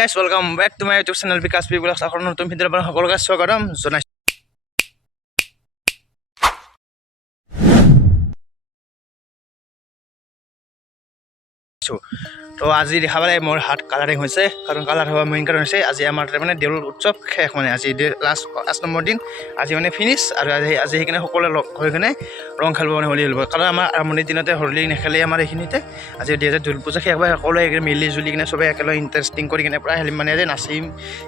guys, welcome back to my YouTube channel Vikas P Vlogs. Aku nonton video apa kalau guys swagadam zonai. তো আজি দেখা পালে মোৰ হাত কালাৰিং হৈছে কাৰণ কালাৰ হোৱা মেইন কাৰণ হৈছে আজি আমাৰ মানে দেউল উৎসৱ শেষ মানে আজি লাষ্ট 5 নম্বৰ দিন আজি মানে ফিনিশ আৰু আজি সেইকাৰণে সকলোৱে লগ হৈ কিনে ৰং খেলিব মানে হোলী খেলিব কাৰণ আমাৰ আৰম্ভণিৰ দিনতে হোলী নেখেলে আমাৰ এইখিনিতে আজি দেউল পূজা শেষ হয় সকলোৱে মিলি জুলি কিনে চবে একেলগে ইণ্টাৰেষ্টিং কৰি কিনে প্ৰায় খেলিম মানে আজি নাচিম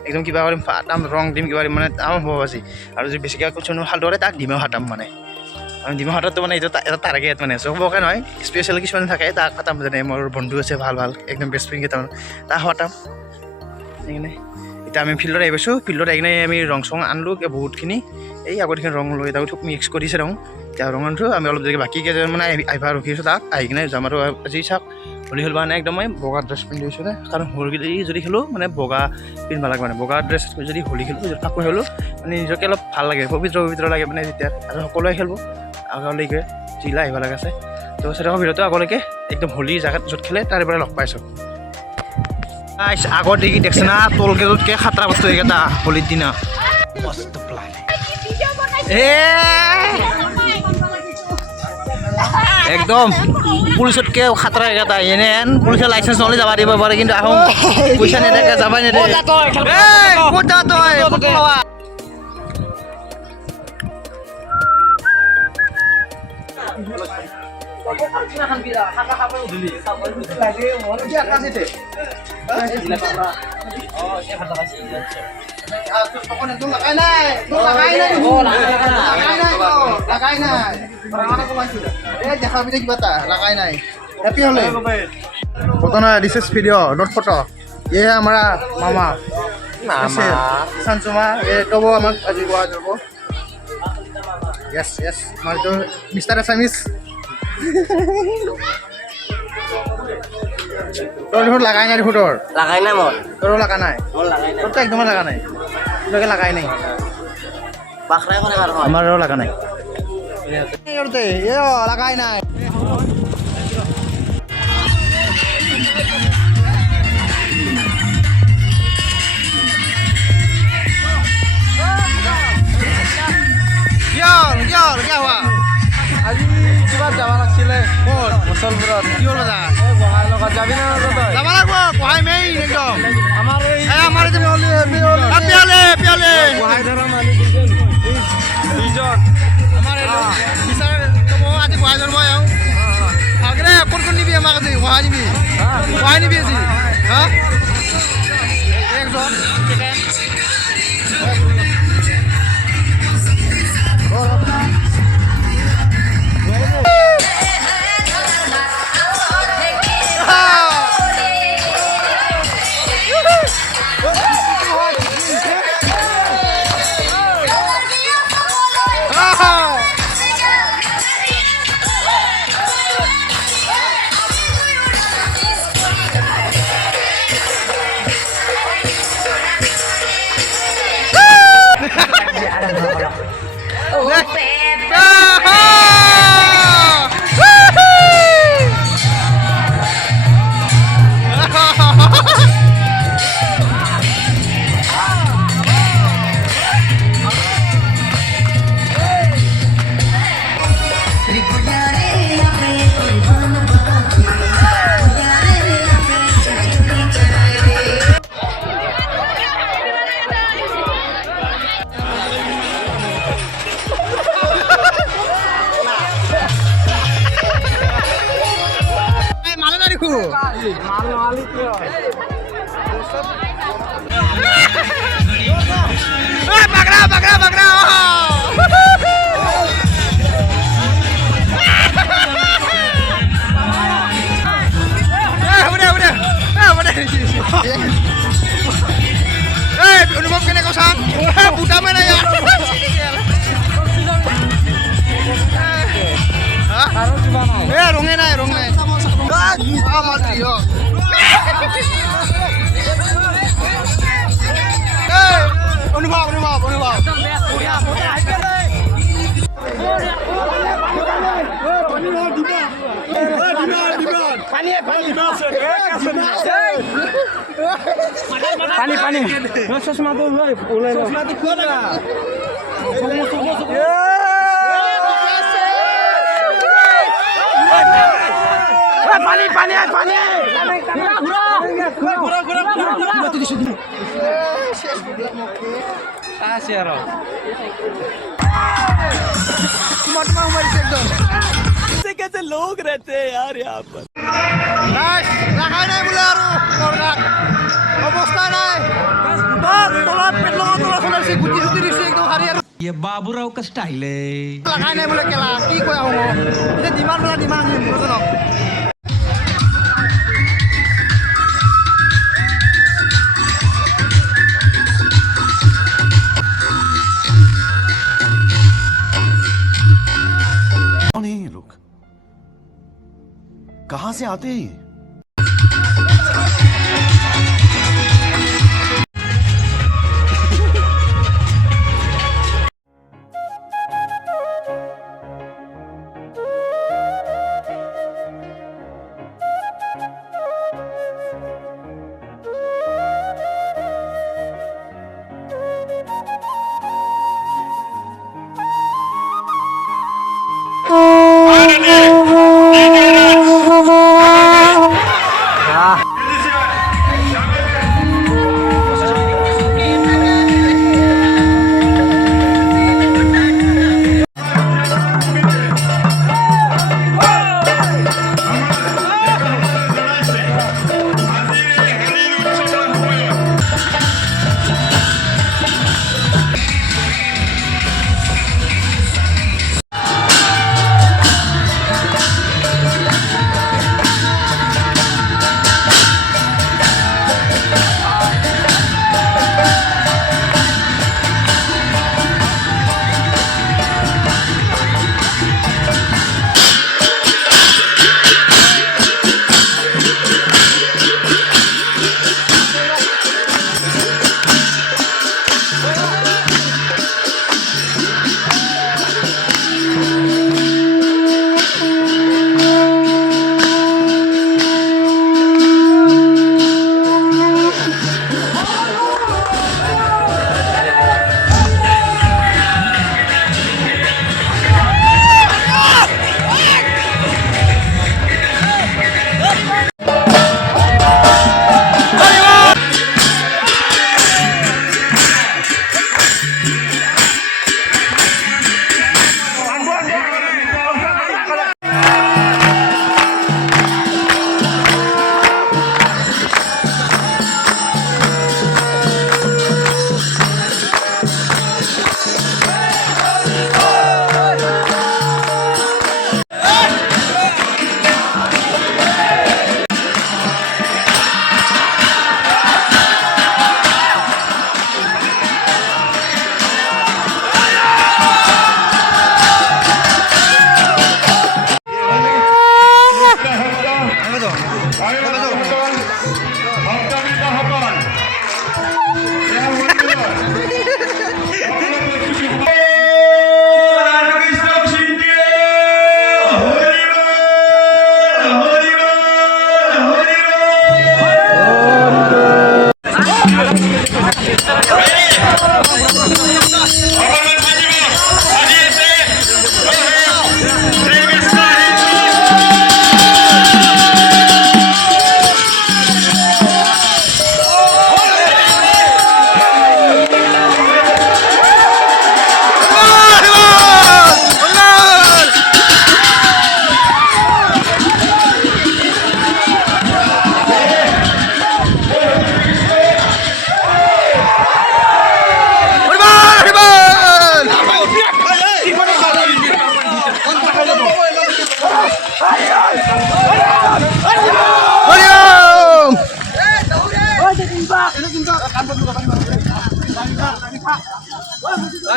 একদম কিবা কৰিম ফাটাম ৰং দিম কিবা মানে আৰম্ভ হ'ব আজি আৰু যদি বেছিকৈ কোনো হালদৰে তাক ডিমেও হাতাম মানে আমি ডিমা হাতত মানে এটা টাৰ্গেট মানে চবকে নহয় স্পেচিয়েল কিছুমান থাকে তাক হাতাম যেনে মোৰ বন্ধু আছে ভাল ভাল একদম বেষ্ট ফ্ৰেণ্ড কেইটামান তাক হাতাম সেইকাৰণে এতিয়া আমি ফিল্ডত আহি পাইছোঁ ফিল্ডত আহি কিনে আমি ৰং চং আনিলোঁ বহুতখিনি এই আগতখিনি ৰং লৈ তাক মিক্স কৰিছে ৰং এতিয়া ৰং আনিছোঁ আমি অলপ দেৰি বাকী কেইজন মানে আহিবা ৰখিছোঁ তাক আহি কিনে যাম আৰু আজি চাওক হোলী খেলিব মানে একদম মই বগা ড্ৰেছ পিন্ধি গৈছোঁ কাৰণ হোলী যদি খেলোঁ মানে বগা পিন্ধিব লাগে মানে বগা ড্ৰেছ যদি হোলী খেলোঁ কাপোৰ খেলোঁ মানে নিজকে অলপ ভাল লাগে পবিত্ৰ লাগে মানে যেতিয়া আৰু সকলোৱে খেলিব আগলৈকে জিলা আহিব লগা আছে তো সেটাও ভিডিঅ'টো আগলৈকে একদম হোলী জেগাত য'ত খেলে তাৰে পৰা লগ পাইছোঁ আগত দেখি দেখছে না টোলগেটতকৈ খাতৰা বস্তু এইকেইটা হোলীৰ দিনা একদম পুলিচতকৈ খাতৰা এইকেইটা এনেহেন পুলিচে লাইচেঞ্চ নহ'লে যাব দিব পাৰে কিন্তু আহোঁ পইচা নেদেকে যাবাই নেদে This is video, not photo. ये है हमारा मामा संचुमा ये तो वो हमारे अजी को आज को yes हमारे तो मिस्टर असमिस তোর ফটো লাগাই নাই ফটোর লাগাই না মোর তোর লাগা নাই মোর লাগাই নাই তোর তো একদম লাগা নাই তোকে লাগাই নাই পাখরাই করে আর আমারও লাগা নাই এরতে এ লাগাই নাই ইয়ার क्या हुआ আজি কিবা যাবা লাগছিলে কোন মুছলপুৰত কি হ'ল দাদা এই বহাই লগত যাবি না তই যাব লাগব বহাই মেই একদম আমাৰ এই আমাৰ যে পিয়ালে বহাই ধৰা মানি দিছেন ইজন আমাৰ এই বিচাৰ তো আজি বহাই ধৰব আও আগৰে কোন নিবি আমাক আজি বহাই নিবি আজি হা একজন Bagra. অনুভৱ কেনে কৈছা বুটা মানে ইয়াৰ ৰঙে নাই অনুভৱ Pani, pani. No chosma tu bhai, ulai lo. Chosma tu khol na. Pani, pani, pani. कैसे लोग रहते हैं यार यहाँ पर ये बाबूराव का स्टाइल है कौन है ये लोग कहां से आते हैं ये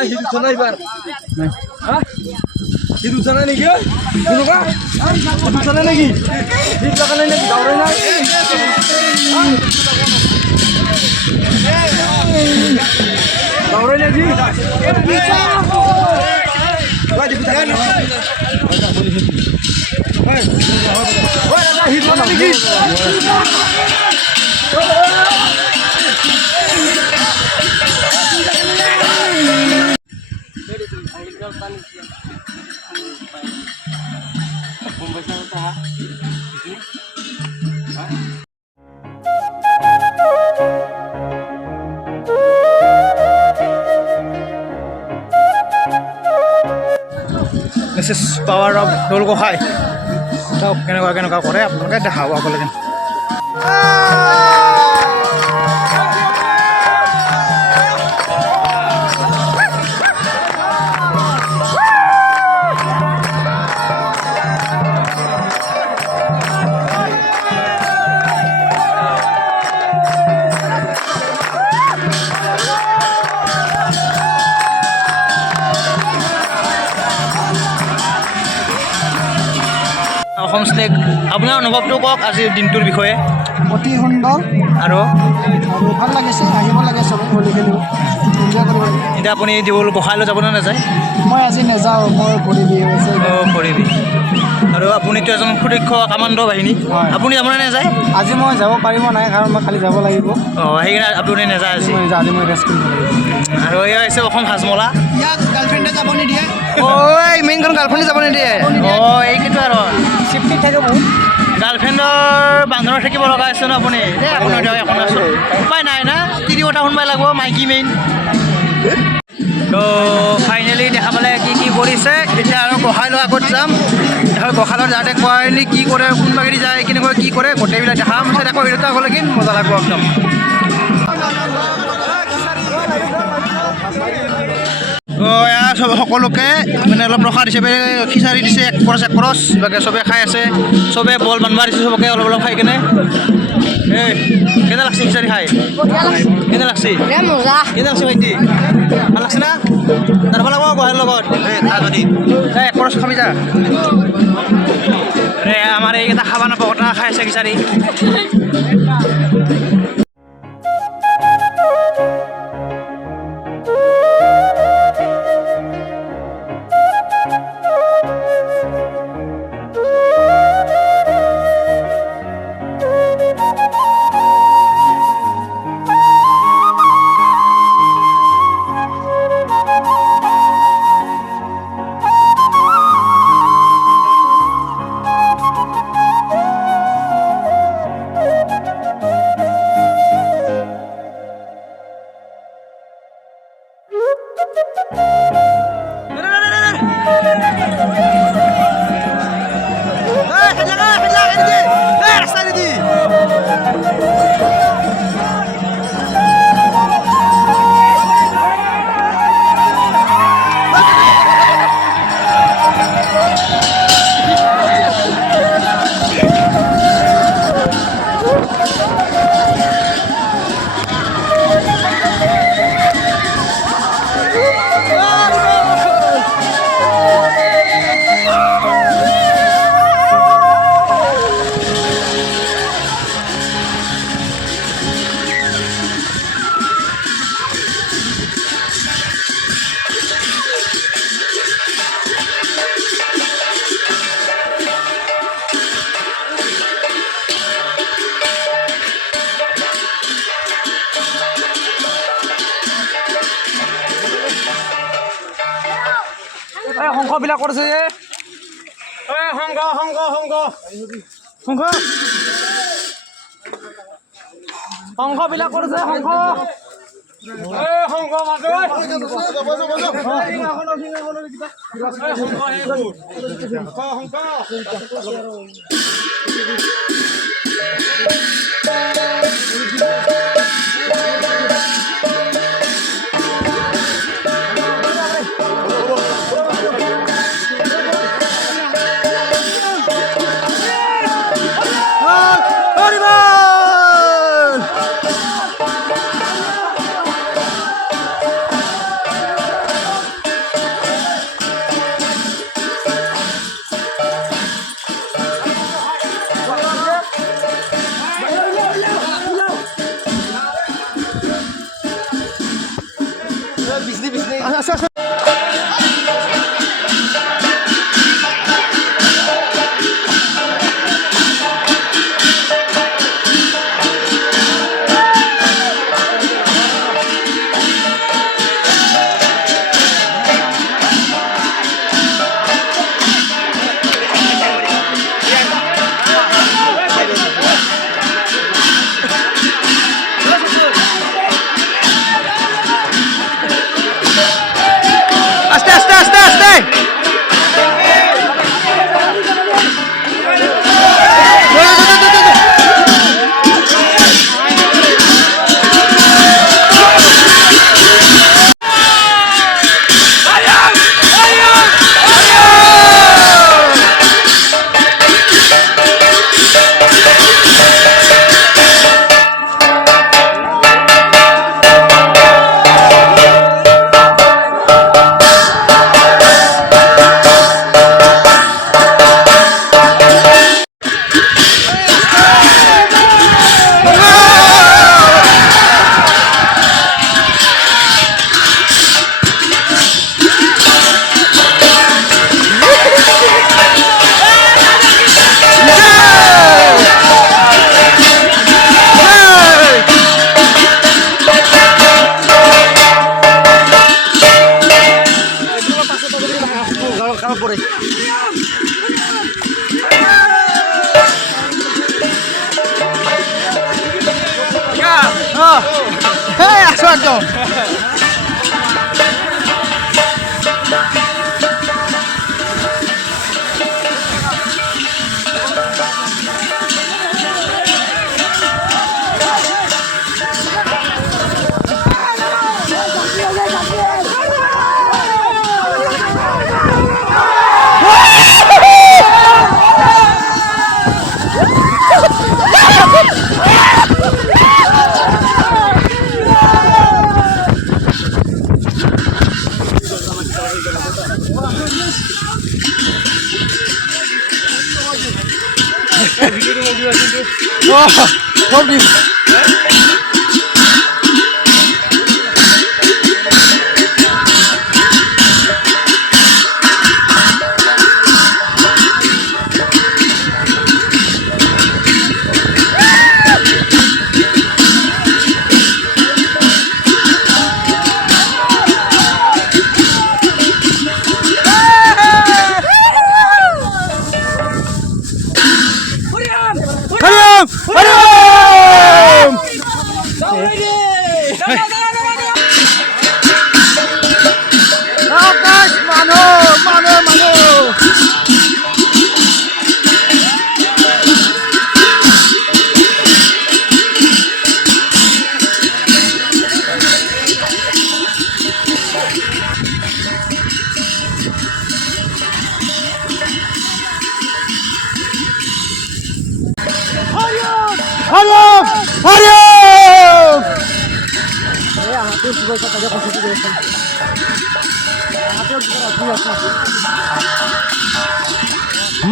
hidup sana ibar. Hah? Hidup sana nih dia? Dulu kah? Hidup sana lagi. Di belakang ini daurin lagi. Daurin lagi. Wah, diputarkan. Wah, ada hidup sana lagi. This is power of Doul গোসাঁই চাওক কেনেকুৱা কেনেকুৱা কৰে আপোনালোকে দেখাব আপোনালোকে অসম স্নেক আপোনাৰ অনুভৱটো কওক আজিৰ দিনটোৰ বিষয়ে অতি সুন্দৰ আৰু আৰু ভাল লাগিছে আহিব লাগে চবে হোলী খেলিব এনজয় কৰিব লাগে এতিয়া আপুনি দেউল গোসাঁইলৈ যাবনে নাযায় মই আজি নাযাওঁ মোৰ ভৰি বিষ হৈছে অঁ কৰিবি আৰু আপুনিতো এজন সুদক্ষ কামাণ্ড বাহিনী হয়। আপুনি যাবনে নাযায় আজি মই যাব পাৰিব নাই কাৰণ মই খালি যাব লাগিব অঁ সেইকাৰণে আপুনি নাযায় আজি আজি মই ৰেষ্ট কৰিব লাগিব আৰু এয়া হৈছে অসম হাজমলা ইয়াক গাৰ্লফ্ৰেণ্ডে যাব নিদিয়ে ঐ মেইন কাৰণ গাৰ্লফ্ৰেণ্ডে যাব নিদিয়ে অঁ এইকেইটো আৰু চেফটিত থাকে বহুত গাৰ্লফ্ৰেণ্ডৰ বান্ধোনত থাকিব লগা হৈছে ন আপুনি এই আপোনাৰ দিয়ক এখন আছোঁ উপায় নাই না তিনি কথা শুনবাই লাগিব মাইকী মেইন তো ফাইনেলি দেখা পালে কি কি কৰিছে এতিয়া আৰু গোসাঁইলৈ আগত যাম গোসাঁইলৈ যাতে কোৱাইলি কি কৰে কোনবাগেদি যায় কেনেকৈ কি কৰে গোটেইবিলাক দেখাম পিছত আকৌ এইটো আগলৈকে মজা লাগিব একদম এয়া চব সকলোকে মানে অলপ প্ৰসাদ হিচাপে খিচাৰি দিছে এক কৰচ বাকী চবে খাই আছে চবে বল বান্ধবা দিছে চবকে অলপ অলপ খাই কেনে এই কেনে লাগছে খিচাৰি খাই কেনে লাগছে কেনে লাগছে ভাইটি ভাল লাগছে না তাৰপৰা লাগিব গোহাঁইৰ লগত এক কৰচ খাবি যা আমাৰ এইকেইটা খাবা নাপাব কথা খাই আছে খিচাৰি শংখবিলাক কৰিছে যে শংখবিলাক কৰিছে কারো পরে Hey, aso একদম সব দিন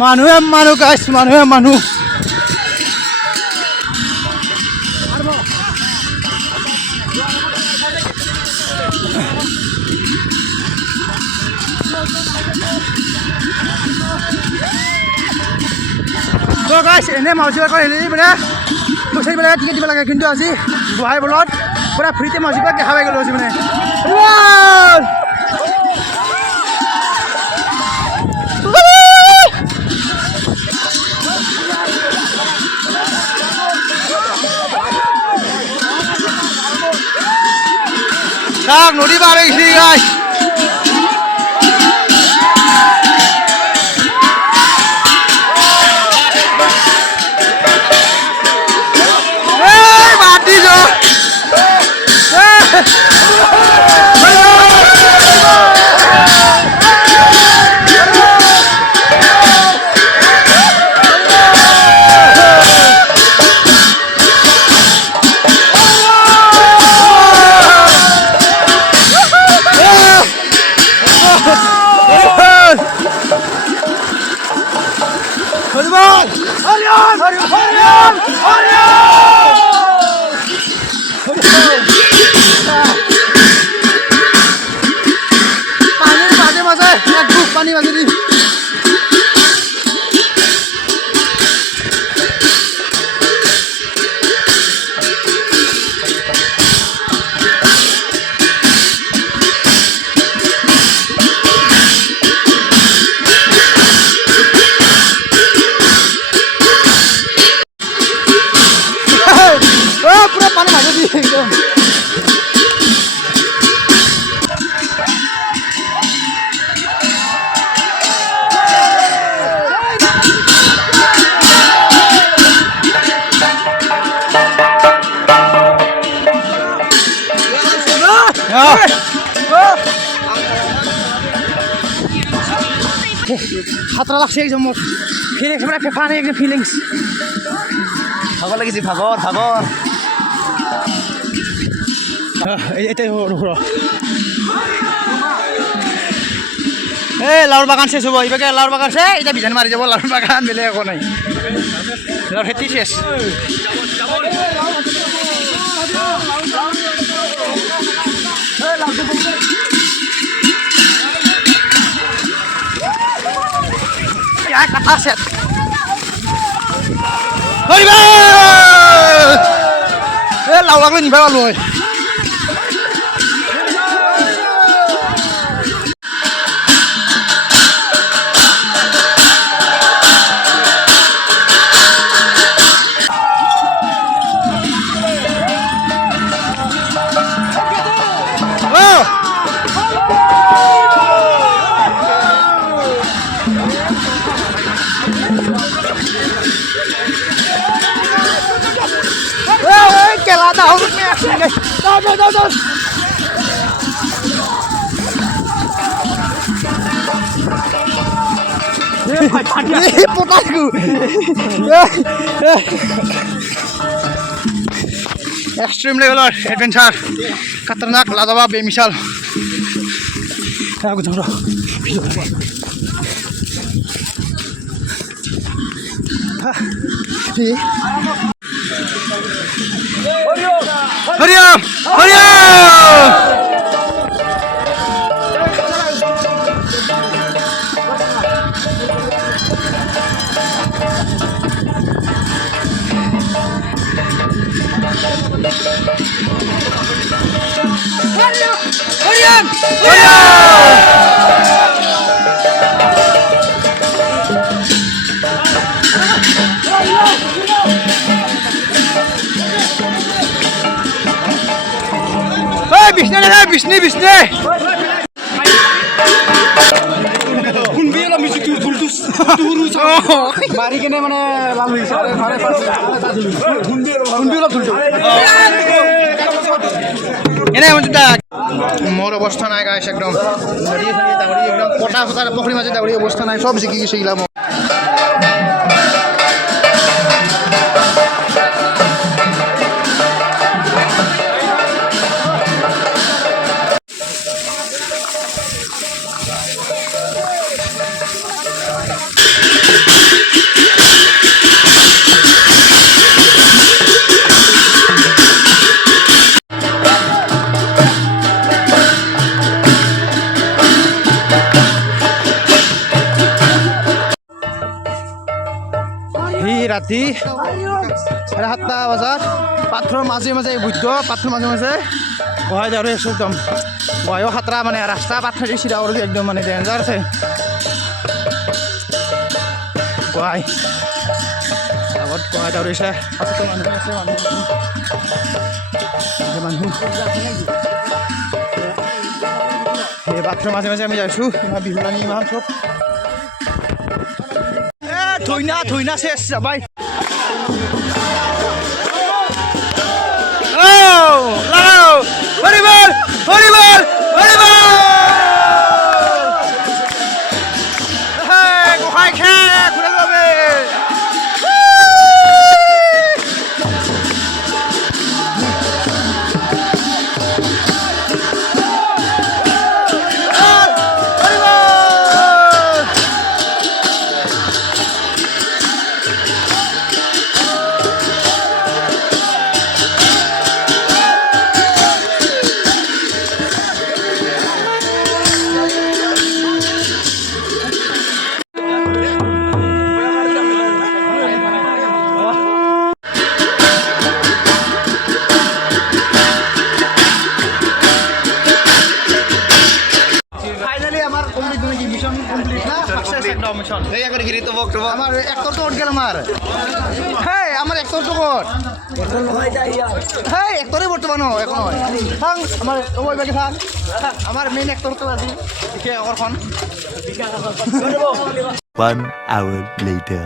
মানুহে মানুহ গাইছ মানুহে মানুহ তো গাইছ এনে মাউচি পাৰ্কৰ হেৰি মানে পইচাবিলাক টিকেট দিব লাগে কিন্তু আজি গোহাঁই বলত পুৰা ফ্ৰীতে মাউচি পাৰ্ক দেখা পাই গ'লোঁ আজি মানে নদী পাৰ হৈ গৈছে গাইছ পানী মাজে দি পুৰা পানী মাজে দি একদম খাতৰা লাগছে একদম মোৰ ফিলিংছ মানে ফেফা নাই একদম ফিলিংছ ভাগৰ লাগিছে ভাগৰ ভাগৰ এতিয়া এই লাউৰ বাগান শেষ হ'ব এইবাৰ লাউৰ বাগান শেষ এতিয়া বিধান মাৰি যাব লাউৰ বাগান বেলেগ একো নাই লাউৰ খেতি শেষ কাটা শেষ লাউ লাগলে নিবা পালো হয় পটাইকো एक्सट्रीम लेवलर एडभेन्चर खतरनाक लाजवाब बेमिसाल आगो जाउँ र हरिओम हरिओम बिस्ने लगा बिस्ने बिस्ने मारी केने माने लाल हुइছে ঘরে এনে মোর অবস্থা নাই গাইস একদম নদী দাউরি একদম পটা পটা পুকুরির মাঝে দাউরি অবস্থা নাই সব শিখি গেছি গিলাম राति 7টা বজাত পাথৰৰ মাজে মাজে বুদ্ধ পাথৰ মাজে মাজে গহাই যাওঁতে একদম গহায়ো খাতৰা মানে ৰাস্তা পাথৰ চিধা কৰি একদম মানে ডেঞ্জাৰ আছে গহাই আগত গহাই যাওঁতে পাথৰ মানুহ আছে মানুহ এই পাথৰৰ মাজে মাজে আমি যাইছোঁ বিহুলানি ইমান চব ধুইনা ধুইনা শেষ যাবাই ও লাগাও হরিবল হরিবল হরিবল হ্যাঁ গোহাই খে ঘুরে যাবে আমার একটর তো ওট গেল আমার হ্যাঁ আমার একটর তো ওট হ্যাঁ একটরে বর্তমান এখন থাং আমার ওই বাকি থাং আমার মেইন একটর তো আছে দেখে এখন 1 hour later.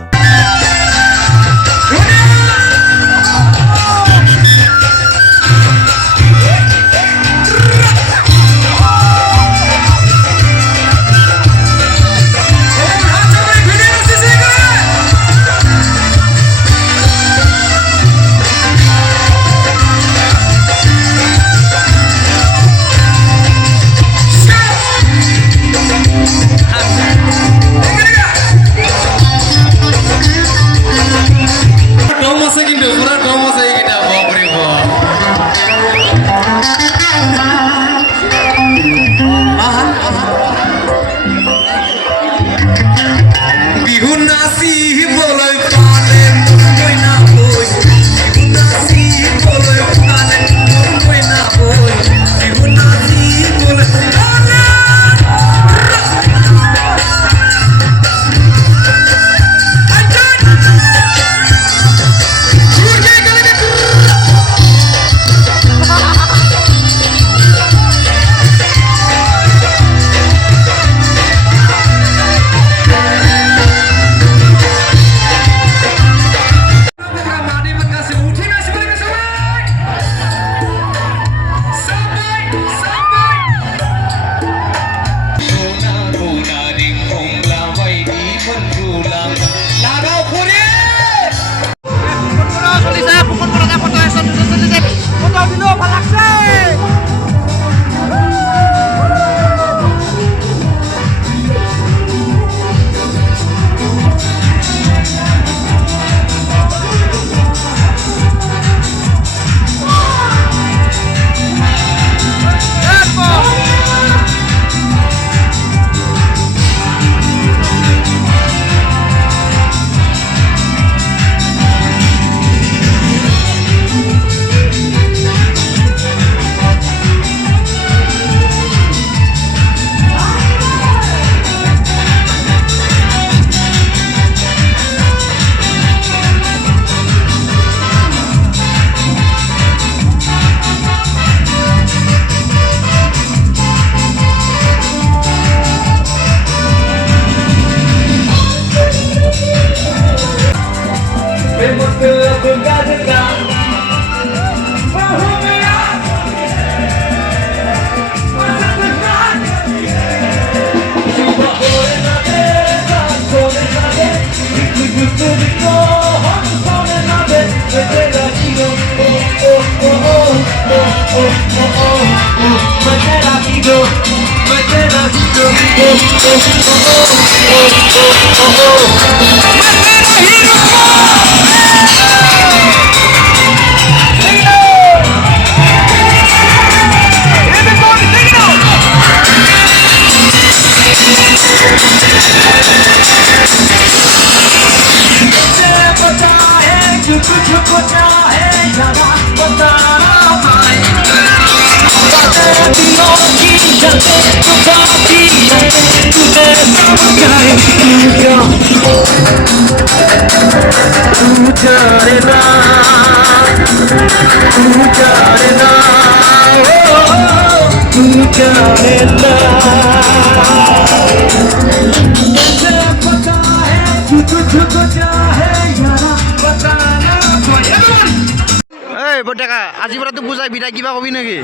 এই বৰ্তাকা আজিৰ পৰাতো বুজাই বিদায় কিবা কবি নেকি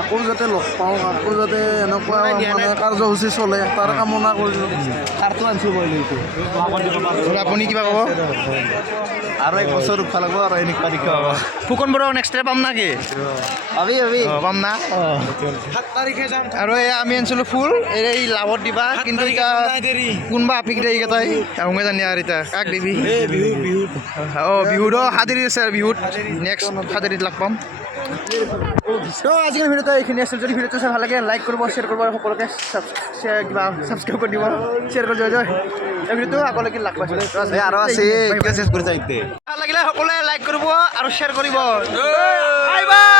আকৌ যাতে লগ পাওঁ আকৌ যাতে এনেকুৱা মানে কাৰ্যসূচী চলে তাৰ কামনা কৰিলোঁ কাৰটো আনিছোঁ মই আপুনি কিবা ক'ব আৰু এক বছৰ ৰখা লাগিব আৰু এনেকুৱা দেখা হ'ব ফুকন বড়ো নেক্সট টাইম পাম নাকি পাম না আৰু এই আমি আনিছিলোঁ ফুল এই লাভত দিবা কিন্তু এতিয়া কোনবা আপিক দিয়ে এইকেইটাই আহোঁগে জানি আৰু এতিয়া কাক দিবি বিহুত হাতেৰি আছে বিহুত নেক্সট হাতেৰিত লগ পাম তো আজিকালি ভিডিঅ'টো এইখিনি আছিল যদি ভিডিঅ'টো চাই ভাল লাগে লাইক কৰিব শ্বেয়াৰ কৰিব আৰু সকলোকে কিবা ছাবস্ক্ৰাইব কৰি দিব শ্বেয়াৰ কৰি দিব এই ভিডিঅ'টো আগলৈকে লাগ পাইছোঁ আৰু আছে চেঞ্জ কৰি যাইতে ভাল লাগিলে সকলোৱে লাইক কৰিব আৰু শ্বেয়াৰ কৰিব বাই বাই